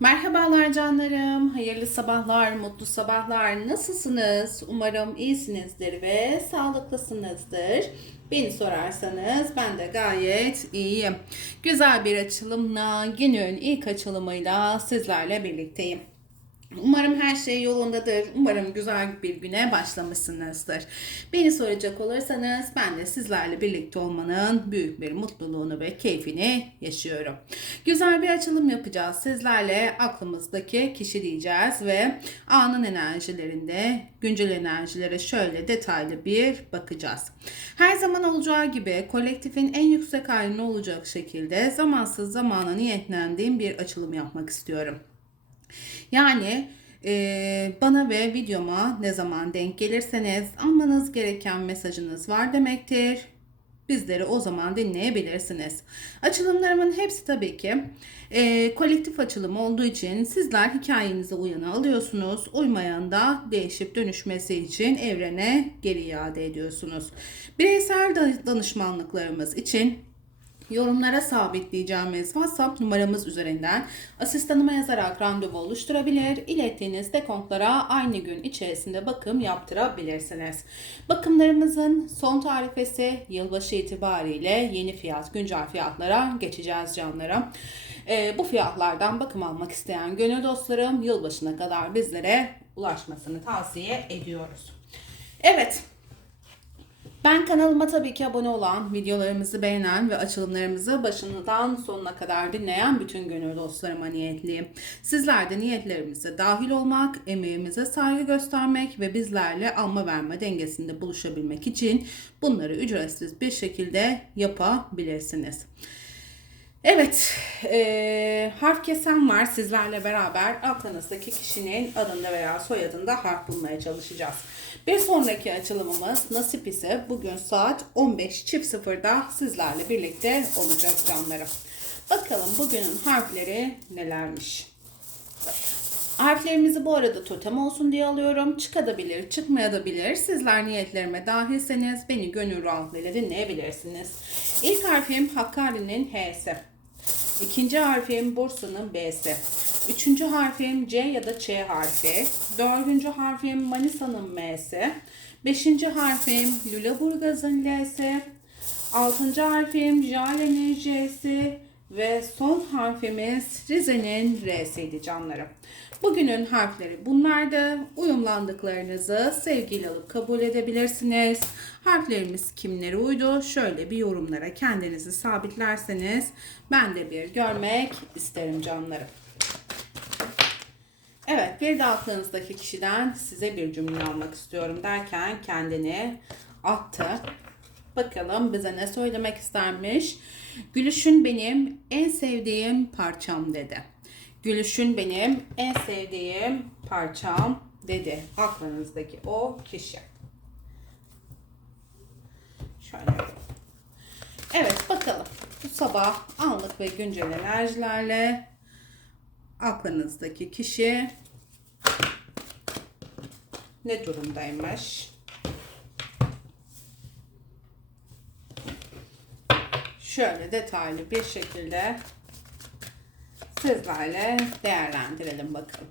Merhabalar canlarım, hayırlı sabahlar, mutlu sabahlar. Nasılsınız? Umarım iyisinizdir ve sağlıklısınızdır. Beni sorarsanız ben de gayet iyiyim. Güzel bir açılımla, günün ilk açılımıyla sizlerle birlikteyim. Umarım her şey yolundadır. Umarım güzel bir güne başlamışsınızdır. Beni soracak olursanız ben de sizlerle birlikte olmanın büyük bir mutluluğunu ve keyfini yaşıyorum. Güzel bir açılım yapacağız. Sizlerle aklımızdaki kişi diyeceğiz ve anın enerjilerinde güncel enerjilere şöyle detaylı bir bakacağız. Her zaman olacağı gibi kolektifin en yüksek haline olacak şekilde zamansız zamana niyetlendiğim bir açılım yapmak istiyorum. Yani e, bana ve videoma ne zaman denk gelirseniz almanız gereken mesajınız var demektir. Bizleri o zaman dinleyebilirsiniz. Açılımlarımın hepsi tabii ki e, kolektif açılım olduğu için sizler hikayenize uyanı alıyorsunuz. Uymayan da değişip dönüşmesi için evrene geri iade ediyorsunuz. Bireysel danışmanlıklarımız için Yorumlara sabitleyeceğimiz WhatsApp numaramız üzerinden asistanıma yazarak randevu oluşturabilir. İlettiğiniz dekontlara aynı gün içerisinde bakım yaptırabilirsiniz. Bakımlarımızın son tarifesi yılbaşı itibariyle yeni fiyat, güncel fiyatlara geçeceğiz canlarım. Ee, bu fiyatlardan bakım almak isteyen gönül dostlarım yılbaşına kadar bizlere ulaşmasını tavsiye ediyoruz. Evet, ben kanalıma tabii ki abone olan, videolarımızı beğenen ve açılımlarımızı başından sonuna kadar dinleyen bütün gönül dostlarıma niyetliyim. Sizler de niyetlerimize dahil olmak, emeğimize saygı göstermek ve bizlerle alma verme dengesinde buluşabilmek için bunları ücretsiz bir şekilde yapabilirsiniz. Evet, e, harf kesen var sizlerle beraber aklınızdaki kişinin adında veya soyadında harf bulmaya çalışacağız. Bir sonraki açılımımız nasip ise bugün saat 15.00'da sizlerle birlikte olacak canlarım. Bakalım bugünün harfleri nelermiş. Harflerimizi bu arada totem olsun diye alıyorum. Çıkabilir, çıkmayabilir. Sizler niyetlerime dahilseniz beni gönül rahatlığıyla dinleyebilirsiniz. İlk harfim Hakkari'nin H'si. İkinci harfim Bursa'nın B'si. Üçüncü harfim C ya da Ç harfi. Dördüncü harfim Manisa'nın M'si. Beşinci harfim Lüleburgaz'ın L'si. Altıncı harfim Jale'nin J'si. Ve son harfimiz Rize'nin R'siydi canlarım. Bugünün harfleri bunlardı. Uyumlandıklarınızı sevgiyle alıp kabul edebilirsiniz. Harflerimiz kimlere uydu? Şöyle bir yorumlara kendinizi sabitlerseniz ben de bir görmek isterim canlarım. Evet bir de aklınızdaki kişiden size bir cümle almak istiyorum derken kendini attı. Bakalım bize ne söylemek istermiş. Gülüşün benim en sevdiğim parçam dedi. Gülüşün benim en sevdiğim parçam dedi. Aklınızdaki o kişi. Şöyle. Evet bakalım. Bu sabah anlık ve güncel enerjilerle aklınızdaki kişi ne durumdaymış? Şöyle detaylı bir şekilde sizlerle değerlendirelim bakalım.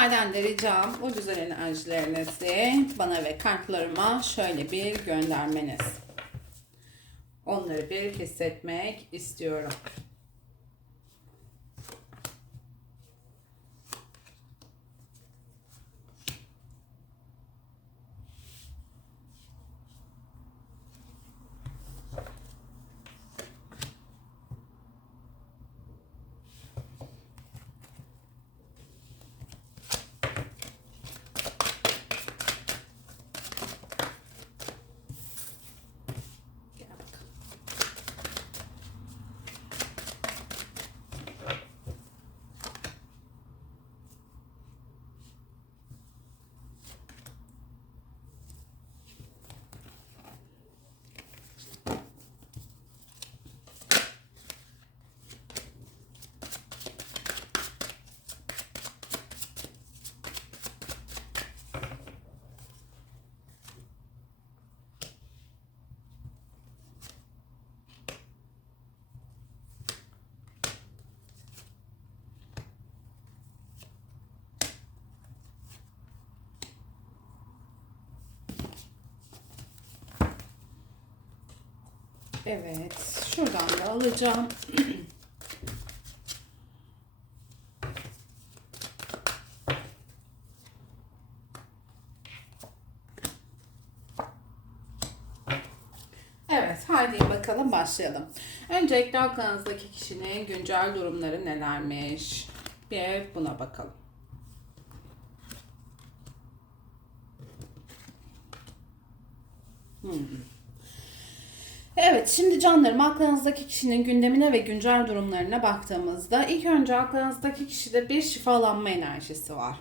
Sizlerden de ricam o güzel enerjilerinizi bana ve kartlarıma şöyle bir göndermeniz. Onları bir hissetmek istiyorum. Evet, şuradan da alacağım. Evet, haydi bakalım başlayalım. Öncelikle aklınızdaki kişinin güncel durumları nelermiş? Bir buna bakalım. Hmm. Evet, şimdi canlarım aklınızdaki kişinin gündemine ve güncel durumlarına baktığımızda ilk önce aklınızdaki kişide bir şifalanma enerjisi var.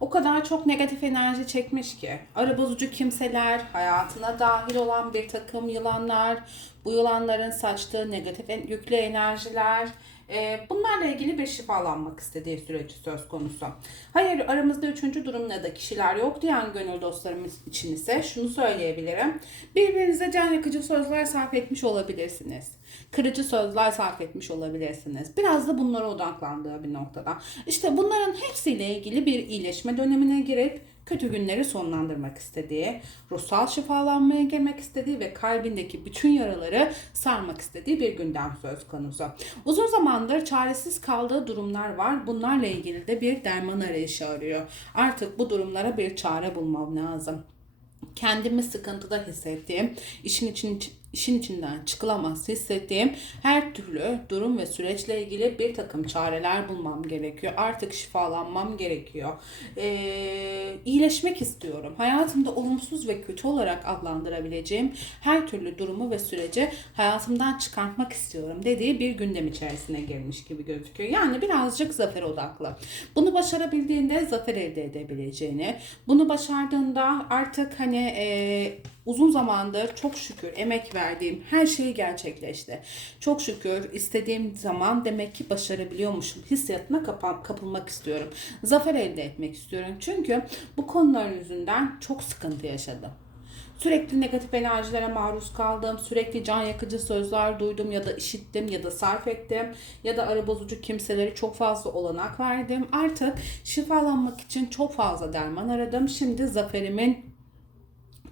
O kadar çok negatif enerji çekmiş ki ara bozucu kimseler, hayatına dahil olan bir takım yılanlar, bu yılanların saçtığı negatif yüklü enerjiler, e, bunlarla ilgili bir şifalanmak istediği süreci söz konusu. Hayır aramızda üçüncü durumda da kişiler yok diyen gönül dostlarımız için ise şunu söyleyebilirim. Birbirinize can yakıcı sözler sarf etmiş olabilirsiniz. Kırıcı sözler sarf etmiş olabilirsiniz. Biraz da bunlara odaklandığı bir noktada. İşte bunların hepsiyle ilgili bir iyileşme dönemine girip kötü günleri sonlandırmak istediği, ruhsal şifalanmaya girmek istediği ve kalbindeki bütün yaraları sarmak istediği bir gündem söz konusu. Uzun zamandır çaresiz kaldığı durumlar var. Bunlarla ilgili de bir derman arayışı arıyor. Artık bu durumlara bir çare bulmam lazım kendimi sıkıntıda hissettiğim, işin için işin içinden çıkılamaz hissettiğim her türlü durum ve süreçle ilgili bir takım çareler bulmam gerekiyor. Artık şifalanmam gerekiyor. Ee, iyileşmek istiyorum. Hayatımda olumsuz ve kötü olarak adlandırabileceğim her türlü durumu ve süreci hayatımdan çıkartmak istiyorum dediği bir gündem içerisine girmiş gibi gözüküyor. Yani birazcık zafer odaklı. Bunu başarabildiğinde zafer elde edebileceğini, bunu başardığında artık hani e, uzun zamandır çok şükür emek verdiğim her şey gerçekleşti. Çok şükür istediğim zaman demek ki başarabiliyormuşum hissiyatına kapa- kapılmak istiyorum. Zafer elde etmek istiyorum. Çünkü bu konular yüzünden çok sıkıntı yaşadım. Sürekli negatif enerjilere maruz kaldım. Sürekli can yakıcı sözler duydum ya da işittim ya da sarf ettim. Ya da ara bozucu kimseleri çok fazla olanak verdim. Artık şifalanmak için çok fazla derman aradım. Şimdi zaferimin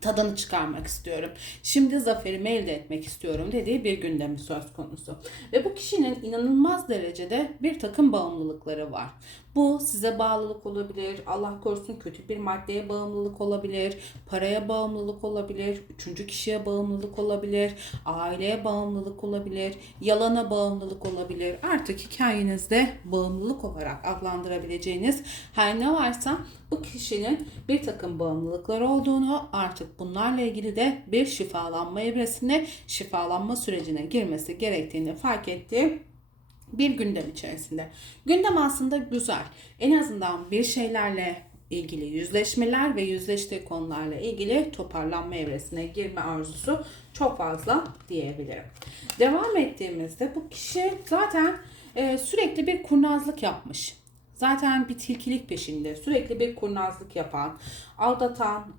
tadını çıkarmak istiyorum. Şimdi zaferimi elde etmek istiyorum dediği bir gündemi söz konusu. Ve bu kişinin inanılmaz derecede bir takım bağımlılıkları var. Bu size bağlılık olabilir, Allah korusun kötü bir maddeye bağımlılık olabilir, paraya bağımlılık olabilir, üçüncü kişiye bağımlılık olabilir, aileye bağımlılık olabilir, yalana bağımlılık olabilir. Artık hikayenizde bağımlılık olarak adlandırabileceğiniz her ne varsa bu kişinin bir takım bağımlılıkları olduğunu artık bunlarla ilgili de bir şifalanma evresine, şifalanma sürecine girmesi gerektiğini fark etti bir gündem içerisinde. Gündem aslında güzel. En azından bir şeylerle ilgili yüzleşmeler ve yüzleştiği konularla ilgili toparlanma evresine girme arzusu çok fazla diyebilirim. Devam ettiğimizde bu kişi zaten e, sürekli bir kurnazlık yapmış. Zaten bir tilkilik peşinde. Sürekli bir kurnazlık yapan, aldatan,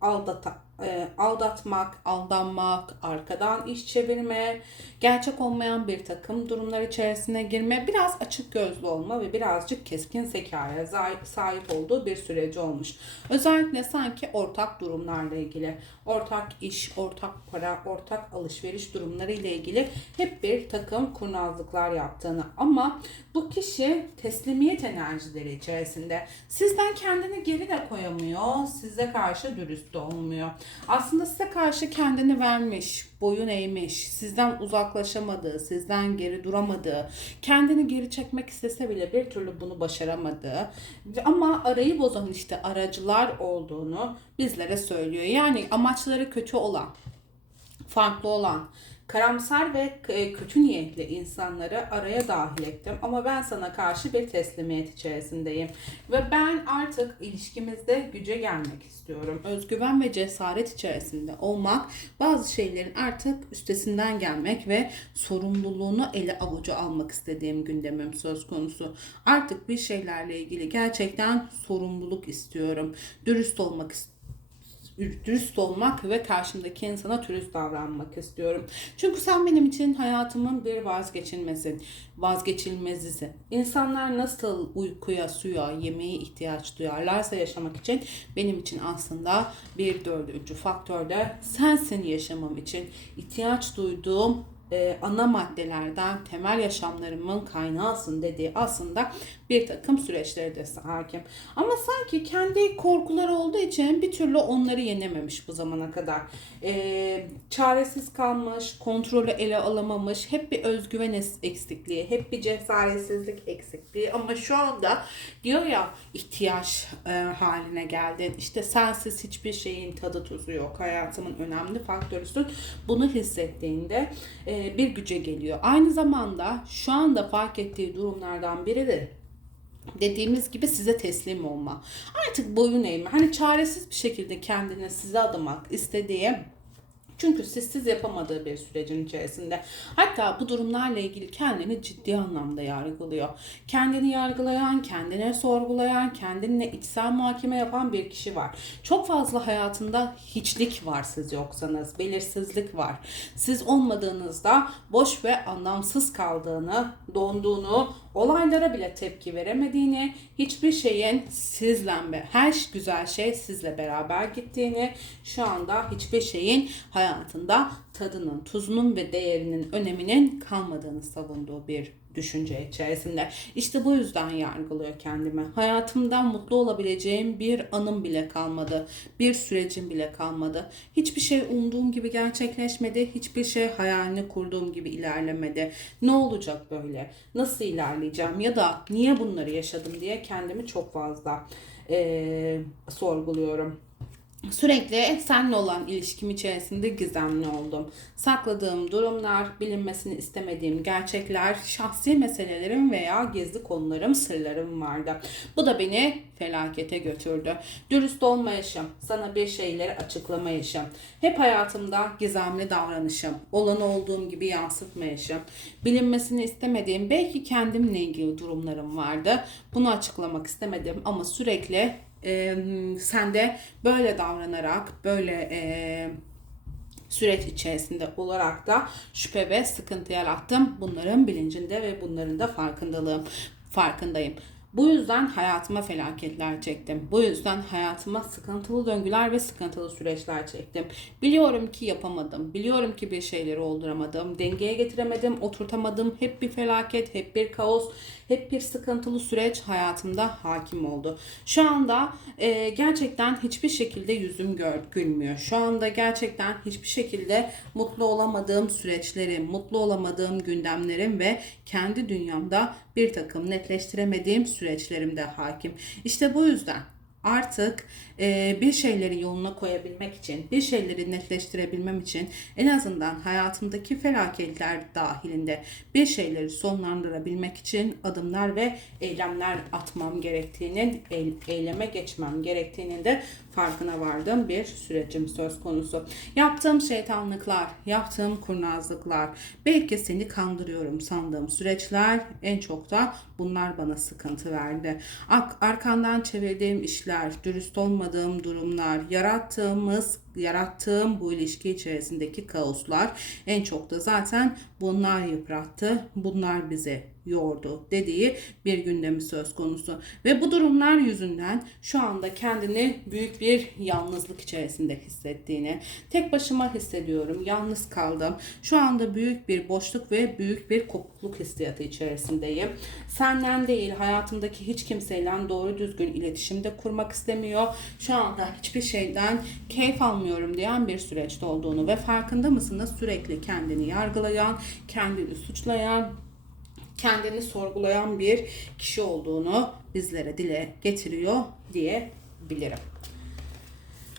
aldata, e, aldatmak, aldanmak, arkadan iş çevirme, gerçek olmayan bir takım durumlar içerisine girme, biraz açık gözlü olma ve birazcık keskin zekaya sahip olduğu bir süreci olmuş. Özellikle sanki ortak durumlarla ilgili, ortak iş, ortak para, ortak alışveriş durumları ile ilgili hep bir takım kurnazlıklar yaptığını ama bu kişi teslimiyet enerjileri içerisinde sizden kendini geri de koyamıyor, size karşı dürüst de olmuyor. Aslında size karşı kendini vermiş, boyun eğmiş, sizden uzaklaşamadığı, sizden geri duramadığı, kendini geri çekmek istese bile bir türlü bunu başaramadığı ama arayı bozan işte aracılar olduğunu bizlere söylüyor. Yani amaçları kötü olan, farklı olan, karamsar ve kötü niyetli insanları araya dahil ettim. Ama ben sana karşı bir teslimiyet içerisindeyim. Ve ben artık ilişkimizde güce gelmek istiyorum. Özgüven ve cesaret içerisinde olmak, bazı şeylerin artık üstesinden gelmek ve sorumluluğunu ele avuca almak istediğim gündemim söz konusu. Artık bir şeylerle ilgili gerçekten sorumluluk istiyorum. Dürüst olmak istiyorum dürüst olmak ve karşımdaki insana dürüst davranmak istiyorum. Çünkü sen benim için hayatımın bir vazgeçilmezi, vazgeçilmezisin. İnsanlar nasıl uykuya, suya, yemeğe ihtiyaç duyarlarsa yaşamak için benim için aslında bir dördüncü faktör de sensin yaşamam için ihtiyaç duyduğum e, ana maddelerden temel yaşamlarımın kaynağısın dediği aslında bir takım süreçleri de hakim. Ama sanki kendi korkuları olduğu için bir türlü onları yenememiş bu zamana kadar. E, çaresiz kalmış, kontrolü ele alamamış, hep bir özgüven eksikliği, hep bir cesaretsizlik eksikliği. Ama şu anda diyor ya ihtiyaç e, haline geldin. İşte sensiz hiçbir şeyin tadı tuzu yok. Hayatımın önemli faktörüsün. Bunu hissettiğinde e, bir güce geliyor. Aynı zamanda şu anda fark ettiği durumlardan biri de dediğimiz gibi size teslim olma. Artık boyun eğme. Hani çaresiz bir şekilde kendine size adamak istediği çünkü sizsiz yapamadığı bir sürecin içerisinde. Hatta bu durumlarla ilgili kendini ciddi anlamda yargılıyor. Kendini yargılayan, kendine sorgulayan, kendine içsel muhakeme yapan bir kişi var. Çok fazla hayatında hiçlik var siz yoksanız, belirsizlik var. Siz olmadığınızda boş ve anlamsız kaldığını, donduğunu, olaylara bile tepki veremediğini, hiçbir şeyin sizle her güzel şey sizle beraber gittiğini, şu anda hiçbir şeyin hayatında tadının, tuzunun ve değerinin öneminin kalmadığını savunduğu bir düşünce içerisinde. İşte bu yüzden yargılıyor kendimi. Hayatımdan mutlu olabileceğim bir anım bile kalmadı. Bir sürecim bile kalmadı. Hiçbir şey umduğum gibi gerçekleşmedi. Hiçbir şey hayalini kurduğum gibi ilerlemedi. Ne olacak böyle? Nasıl ilerleyeceğim? Ya da niye bunları yaşadım diye kendimi çok fazla eee, sorguluyorum. Sürekli seninle olan ilişkim içerisinde gizemli oldum. Sakladığım durumlar, bilinmesini istemediğim gerçekler, şahsi meselelerim veya gizli konularım, sırlarım vardı. Bu da beni felakete götürdü. Dürüst olmayışım, sana bir şeyleri açıklamayışım, hep hayatımda gizemli davranışım, olanı olduğum gibi yansıtmayışım, bilinmesini istemediğim belki kendimle ilgili durumlarım vardı. Bunu açıklamak istemedim ama sürekli e, sen de böyle davranarak böyle e, süreç içerisinde olarak da şüphe ve sıkıntı yarattım. Bunların bilincinde ve bunların da farkındalığım farkındayım. Bu yüzden hayatıma felaketler çektim. Bu yüzden hayatıma sıkıntılı döngüler ve sıkıntılı süreçler çektim. Biliyorum ki yapamadım. Biliyorum ki bir şeyleri olduramadım. Dengeye getiremedim, oturtamadım. Hep bir felaket, hep bir kaos, hep bir sıkıntılı süreç hayatımda hakim oldu. Şu anda e, gerçekten hiçbir şekilde yüzüm gör, gülmüyor. Şu anda gerçekten hiçbir şekilde mutlu olamadığım süreçlerim, mutlu olamadığım gündemlerim ve kendi dünyamda bir takım netleştiremediğim süreçlerim de hakim. İşte bu yüzden artık e, bir şeyleri yoluna koyabilmek için, bir şeyleri netleştirebilmem için en azından hayatımdaki felaketler dahilinde bir şeyleri sonlandırabilmek için adımlar ve eylemler atmam gerektiğinin, eyleme geçmem gerektiğinin de farkına vardığım bir sürecim söz konusu. Yaptığım şeytanlıklar, yaptığım kurnazlıklar, belki seni kandırıyorum sandığım süreçler en çok da bunlar bana sıkıntı verdi. Arkandan çevirdiğim işler, dürüst olmadığım durumlar, yarattığımız yarattığım bu ilişki içerisindeki kaoslar en çok da zaten bunlar yıprattı. Bunlar bize yordu dediği bir gündemi söz konusu. Ve bu durumlar yüzünden şu anda kendini büyük bir yalnızlık içerisinde hissettiğini, tek başıma hissediyorum, yalnız kaldım. Şu anda büyük bir boşluk ve büyük bir kopukluk hissiyatı içerisindeyim. Senden değil, hayatımdaki hiç kimseyle doğru düzgün iletişimde kurmak istemiyor. Şu anda hiçbir şeyden keyif almıyorum diyen bir süreçte olduğunu ve farkında mısınız? Sürekli kendini yargılayan, kendini suçlayan, kendini sorgulayan bir kişi olduğunu bizlere dile getiriyor diyebilirim.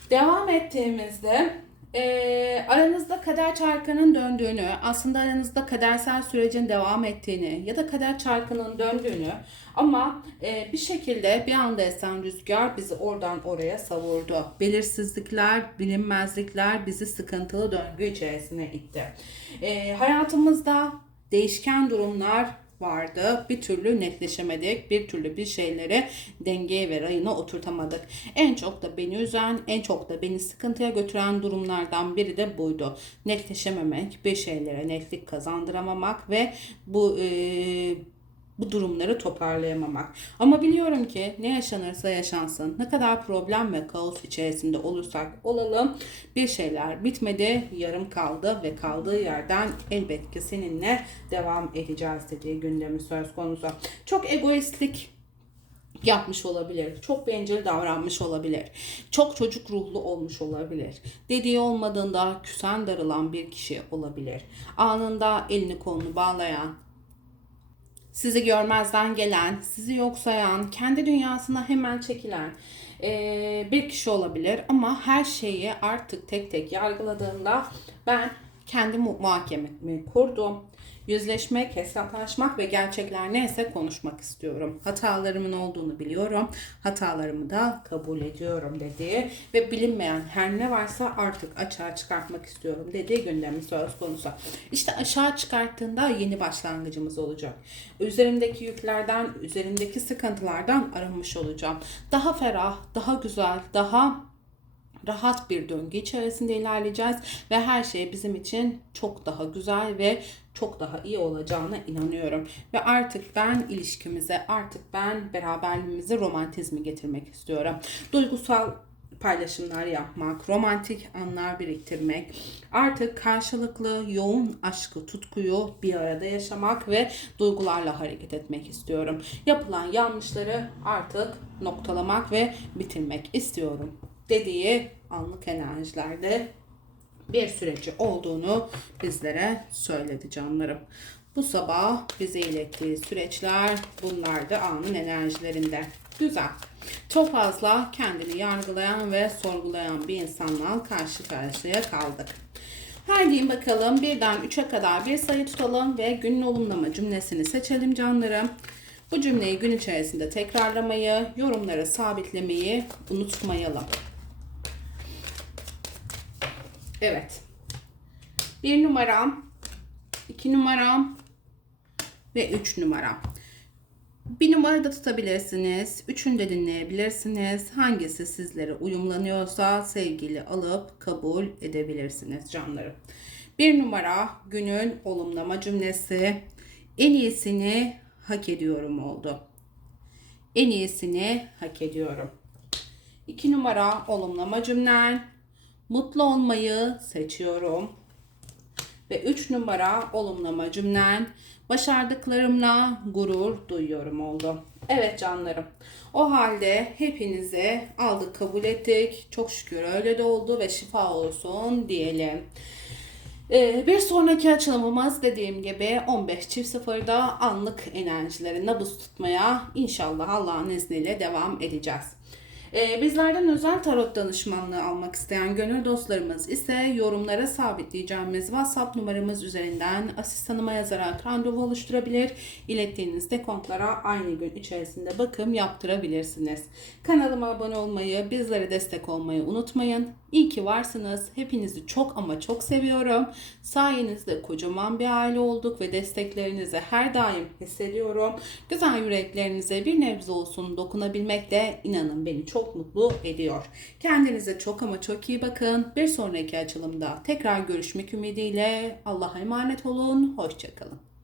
Devam ettiğimizde e, aranızda kader çarkının döndüğünü, aslında aranızda kadersel sürecin devam ettiğini ya da kader çarkının döndüğünü ama e, bir şekilde bir anda esen rüzgar bizi oradan oraya savurdu. Belirsizlikler, bilinmezlikler bizi sıkıntılı döngü içerisine itti. E, hayatımızda değişken durumlar vardı. Bir türlü netleşemedik. Bir türlü bir şeyleri dengeye ve rayına oturtamadık. En çok da beni üzen, en çok da beni sıkıntıya götüren durumlardan biri de buydu. Netleşememek, bir şeylere netlik kazandıramamak ve bu e, bu durumları toparlayamamak. Ama biliyorum ki ne yaşanırsa yaşansın, ne kadar problem ve kaos içerisinde olursak olalım bir şeyler bitmedi, yarım kaldı ve kaldığı yerden elbet ki seninle devam edeceğiz dediği gündemi söz konusu. Çok egoistlik yapmış olabilir. Çok bencil davranmış olabilir. Çok çocuk ruhlu olmuş olabilir. Dediği olmadığında küsen darılan bir kişi olabilir. Anında elini kolunu bağlayan, sizi görmezden gelen, sizi yok sayan, kendi dünyasına hemen çekilen eee, bir kişi olabilir. Ama her şeyi artık tek tek yargıladığında ben kendi mu- muhakememi kurdum. Yüzleşmek, hesaplaşmak ve gerçekler neyse konuşmak istiyorum. Hatalarımın olduğunu biliyorum. Hatalarımı da kabul ediyorum dediği ve bilinmeyen her ne varsa artık açığa çıkartmak istiyorum dediği gündemi söz konusu. İşte aşağı çıkarttığında yeni başlangıcımız olacak. Üzerindeki yüklerden, üzerindeki sıkıntılardan arınmış olacağım. Daha ferah, daha güzel, daha rahat bir döngü içerisinde ilerleyeceğiz ve her şey bizim için çok daha güzel ve çok daha iyi olacağına inanıyorum. Ve artık ben ilişkimize, artık ben beraberliğimize romantizmi getirmek istiyorum. Duygusal paylaşımlar yapmak, romantik anlar biriktirmek, artık karşılıklı yoğun aşkı, tutkuyu bir arada yaşamak ve duygularla hareket etmek istiyorum. Yapılan yanlışları artık noktalamak ve bitirmek istiyorum dediği anlık enerjilerde bir süreci olduğunu bizlere söyledi canlarım. Bu sabah bize ilettiği süreçler bunlar da anın enerjilerinde. Güzel. Çok fazla kendini yargılayan ve sorgulayan bir insanla karşı karşıya kaldık. Haydi bakalım birden 3'e kadar bir sayı tutalım ve günün olumlama cümlesini seçelim canlarım. Bu cümleyi gün içerisinde tekrarlamayı, yorumlara sabitlemeyi unutmayalım. Evet. Bir numaram, iki numaram ve üç numaram. Bir numara da tutabilirsiniz. Üçünü de dinleyebilirsiniz. Hangisi sizlere uyumlanıyorsa sevgili alıp kabul edebilirsiniz canlarım. Bir numara günün olumlama cümlesi. En iyisini hak ediyorum oldu. En iyisini hak ediyorum. İki numara olumlama cümlen. Mutlu olmayı seçiyorum. Ve 3 numara olumlama cümlen başardıklarımla gurur duyuyorum oldu. Evet canlarım. O halde hepinize aldık kabul ettik. Çok şükür öyle de oldu ve şifa olsun diyelim. Ee, bir sonraki açılımımız dediğim gibi 15 çift sıfırda anlık enerjileri nabız tutmaya inşallah Allah'ın izniyle devam edeceğiz. Ee, bizlerden özel tarot danışmanlığı almak isteyen gönül dostlarımız ise yorumlara sabitleyeceğimiz WhatsApp numaramız üzerinden asistanıma yazarak randevu oluşturabilir. İlettiğiniz dekontlara aynı gün içerisinde bakım yaptırabilirsiniz. Kanalıma abone olmayı, bizlere destek olmayı unutmayın. İyi ki varsınız. Hepinizi çok ama çok seviyorum. Sayenizde kocaman bir aile olduk ve desteklerinizi her daim hissediyorum. Güzel yüreklerinize bir nebze olsun dokunabilmek de inanın beni çok mutlu ediyor. Kendinize çok ama çok iyi bakın. Bir sonraki açılımda tekrar görüşmek ümidiyle Allah'a emanet olun. Hoşçakalın.